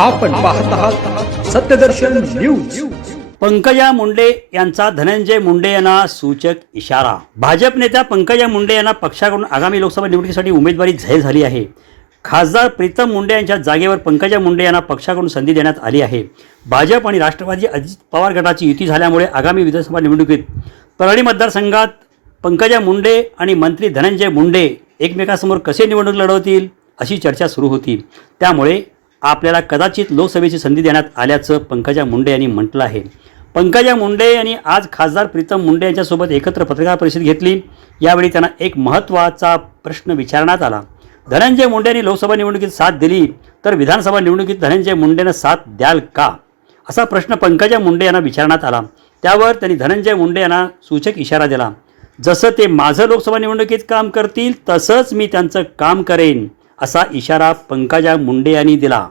आपण पाहत आहात सत्यदर्शन न्यूज. पंकजा मुंडे यांचा धनंजय मुंडे यांना सूचक इशारा. भाजप नेत्या पंकजा मुंडे यांना पक्षाकडून आगामी लोकसभा निवडणुकीसाठी उमेदवारी जाहीर झाली आहे. खासदार प्रीतम मुंडे यांच्या जागेवर पंकजा मुंडे यांना पक्षाकडून संधी देण्यात आली आहे. भाजप आणि राष्ट्रवादी अजित पवार गटाची युती झाल्यामुळे आगामी विधानसभा निवडणुकीत परळी मतदारसंघात पंकजा मुंडे आणि मंत्री धनंजय मुंडे एकमेकासमोर कसे निवडणूक लढवतील अशी चर्चा सुरू होती. त्यामुळे आपल्याला कदाचित लोकसभेची संधी देण्यात आल्याचं पंकजा मुंडे यांनी म्हटलं आहे. पंकजा मुंडे यांनी आज खासदार प्रीतम मुंडे यांच्यासोबत एकत्र पत्रकार परिषद घेतली. यावेळी त्यांना एक महत्त्वाचा प्रश्न विचारण्यात आला. धनंजय मुंडे यांनी लोकसभा निवडणुकीत साथ दिली तर विधानसभा निवडणुकीत धनंजय मुंडेनं साथ द्याल का? असा प्रश्न पंकजा मुंडे यांना विचारण्यात आला. त्यावर त्यांनी धनंजय मुंडे यांना सूचक इशारा दिला. जसं ते माझं लोकसभा निवडणुकीत काम करतील तसंच मी त्यांचं काम करेन. असा इशारा पंकजा मुंडे यांनी दिला.